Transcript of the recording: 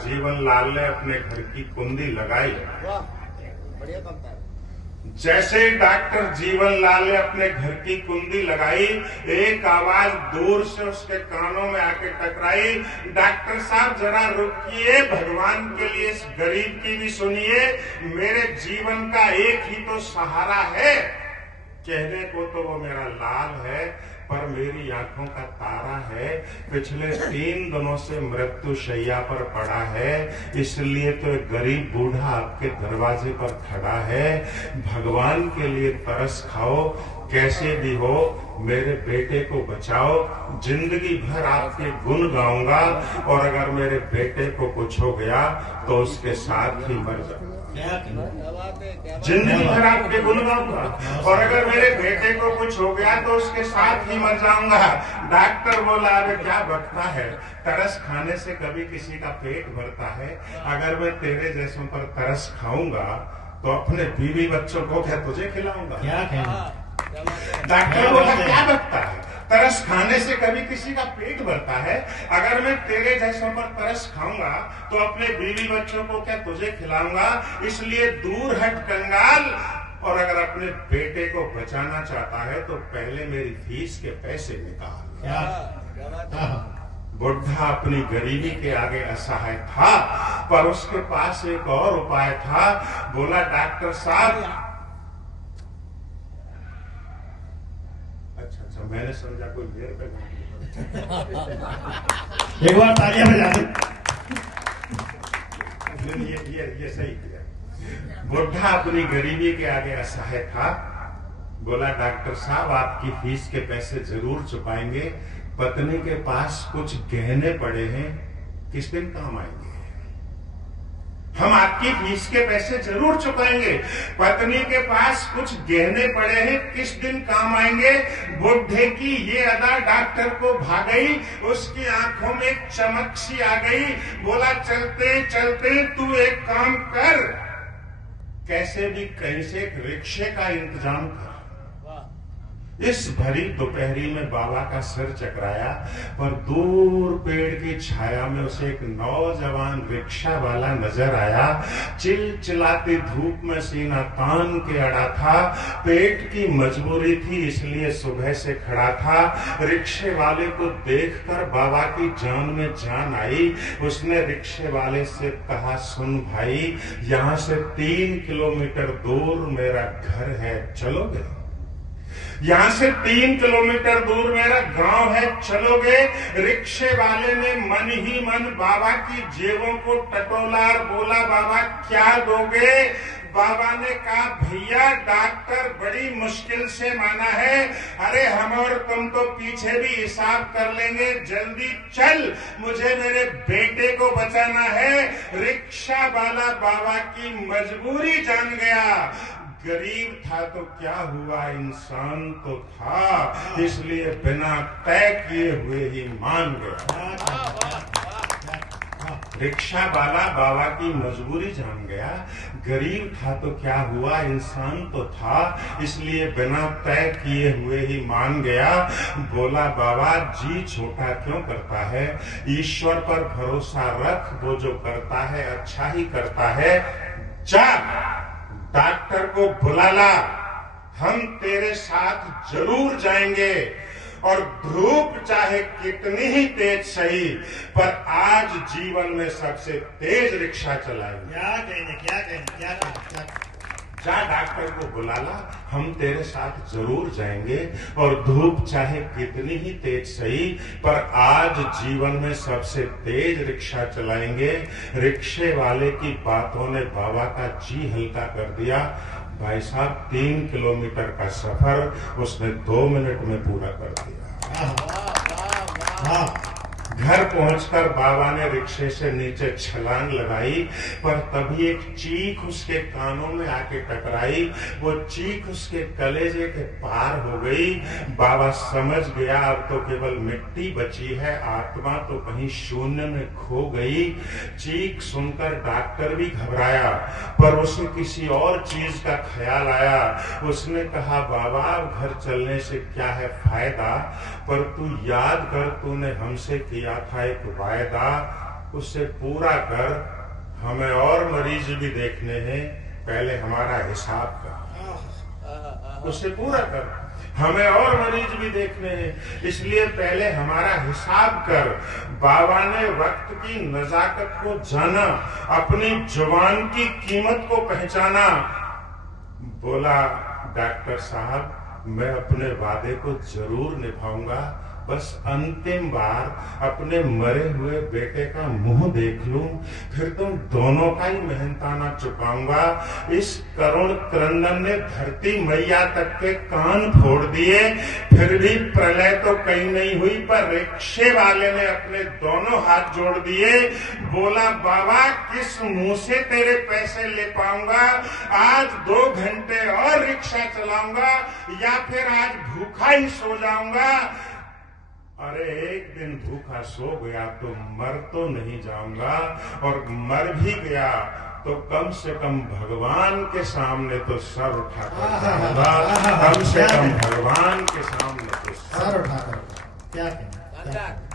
जीवन लाल ने अपने घर की कुंडी लगाई। बढ़िया कविता है। जैसे ही डॉक्टर जीवन लाल ने अपने घर की कुंडी लगाई, एक आवाज दूर से उसके कानों में आके टकराई, डॉक्टर साहब जरा रुकिए, भगवान के लिए इस गरीब की भी सुनिए, मेरे जीवन का एक ही तो सहारा है। कहने को तो वो मेरा लाल है, पर मेरी आंखों का तारा है। पिछले 3 दिनों से मृत्यु शैया पर पड़ा है, इसलिए तो एक गरीब बूढ़ा आपके दरवाजे पर खड़ा है। भगवान के लिए तरस खाओ, कैसे भी हो मेरे बेटे को बचाओ। जिंदगी भर आपके गुण गाऊंगा, और अगर मेरे बेटे को कुछ हो गया तो उसके साथ ही मर जाऊंगा। जिंदगी भर आपके गुण गाऊंगा, और अगर मेरे बेटे को कुछ हो गया तो उसके साथ ही मर जाऊंगा। डॉक्टर बोला, अरे क्या बकता है, तरस खाने से कभी किसी का पेट भरता है। अगर मैं तेरे जैसों पर तरस खाऊंगा तो अपने बीवी बच्चों को क्या तुझे खिलाऊंगा। क्या कहना? डॉक्टर बोला, क्या बकता है, तरस खाने से कभी किसी का पेट भरता है। अगर मैं तेरे जैसों पर तरस खाऊंगा तो अपने बीवी बच्चों को क्या तुझे खिलाऊंगा। इसलिए दूर हट कंगाल, और अगर अपने बेटे को बचाना चाहता है तो पहले मेरी फीस के पैसे निकाल। बुढ़ा अपनी गरीबी के आगे असहाय था, पर उसके पास एक और उपाय था। बोला, डॉक्टर साहब, अच्छा, मैंने समझा कोई देर पे एक बार तालियां बजा दो। ये सही किया। बुढ़ा अपनी गरीबी के आगे असहाय था। बोला, डॉक्टर साहब, आपकी फीस के पैसे जरूर चुकाएंगे। पत्नी के पास कुछ गहने पड़े हैं, किस दिन काम आएंगे। हम आपकी फीस के पैसे जरूर चुकाएंगे, पत्नी के पास कुछ गहने पड़े हैं, किस दिन काम आएंगे। बुढ़े की ये अदा डॉक्टर को भा गई, उसकी आंखों में एक चमक सी आ गई। बोला, चलते चलते तू एक काम कर, कैसे भी कहीं से एक रिक्शे का इंतजाम कर। इस भरी दोपहरी में बाबा का सिर चकराया, पर दूर पेड़ की छाया में उसे एक नौजवान रिक्शा वाला नजर आया। चिलचिलाती धूप में सीना तान के अड़ा था, पेट की मजबूरी थी इसलिए सुबह से खड़ा था। रिक्शे वाले को देखकर बाबा की जान में जान आई। उसने रिक्शे वाले से कहा, सुन भाई, यहाँ से 3 किलोमीटर दूर मेरा घर है, चलोगे। यहाँ से 3 किलोमीटर दूर मेरा गांव है, चलोगे। रिक्शे वाले ने मन ही मन बाबा की जेबों को टटोला और बोला, बाबा क्या दोगे। बाबा ने कहा, भैया डॉक्टर बड़ी मुश्किल से माना है, अरे हम और तुम तो पीछे भी हिसाब कर लेंगे, जल्दी चल, मुझे मेरे बेटे को बचाना है। रिक्शा वाला बाबा की मजबूरी जान गया। गरीब था तो क्या हुआ, इंसान तो था, इसलिए बिना तय किए हुए ही मान गया। रिक्शा वाला बाबा की मजबूरी जान गया। गरीब था तो क्या हुआ, इंसान तो था, इसलिए बिना तय किए हुए ही मान गया। बोला, बाबा जी छोटा क्यों करता है, ईश्वर पर भरोसा रख, वो जो करता है अच्छा ही करता है। जा डॉक्टर को बुला ला, हम तेरे साथ जरूर जाएंगे, और धूप चाहे कितनी ही तेज सही, पर आज जीवन में सबसे तेज रिक्शा चलाएंगे। क्या कहने। जा डॉक्टर को बुला ला, हम तेरे साथ जरूर जाएंगे, और धूप चाहे कितनी ही तेज सही, पर आज जीवन में सबसे तेज रिक्शा चलाएंगे। रिक्शे वाले की बातों ने बाबा का जी हल्का कर दिया। भाई साहब 3 किलोमीटर का सफर उसने 2 मिनट में पूरा कर दिया। घर पहुंचकर बाबा ने रिक्शे से नीचे छलांग लगाई, पर तभी एक चीख उसके कानों में आके टकराई। वो चीख उसके कलेजे के पार हो गई। बाबा समझ गया अब तो केवल मिट्टी बची है, आत्मा तो कहीं शून्य में खो गई। चीख सुनकर डॉक्टर भी घबराया, पर उसे किसी और चीज का ख्याल आया। उसने कहा, बाबा घर चलने से क्या है फायदा, पर तू याद कर, तूने हमसे किया था एक वायदा। उसे पूरा कर, हमें और मरीज भी देखने हैं, पहले हमारा हिसाब कर। उसे पूरा कर, हमें और मरीज भी देखने हैं, इसलिए पहले हमारा हिसाब कर। बाबा ने वक्त की नजाकत को जाना, अपनी जुबान की कीमत को पहचाना। बोला डॉक्टर साहब, मैं अपने वादे को जरूर निभाऊंगा, बस अंतिम बार अपने मरे हुए बेटे का मुंह देख लूं, फिर तुम दोनों का ही मेहनताना चुकाऊंगा। इस करुण क्रंदन ने धरती मैया तक के कान फोड़ दिए, फिर भी प्रलय तो कहीं नहीं हुई, पर रिक्शे वाले ने अपने दोनों हाथ जोड़ दिए। बोला बाबा, किस मुंह से तेरे पैसे ले पाऊंगा? आज 2 घंटे और रिक्शा चलाऊंगा या फिर आज भूखा ही सो जाऊंगा। अरे एक दिन भूखा सो गया तो मर तो नहीं जाऊंगा, और मर भी गया तो कम से कम भगवान के सामने तो सर उठाकर जाऊंगा। कम से कम भगवान के सामने तो सर उठाकर क्या कहना।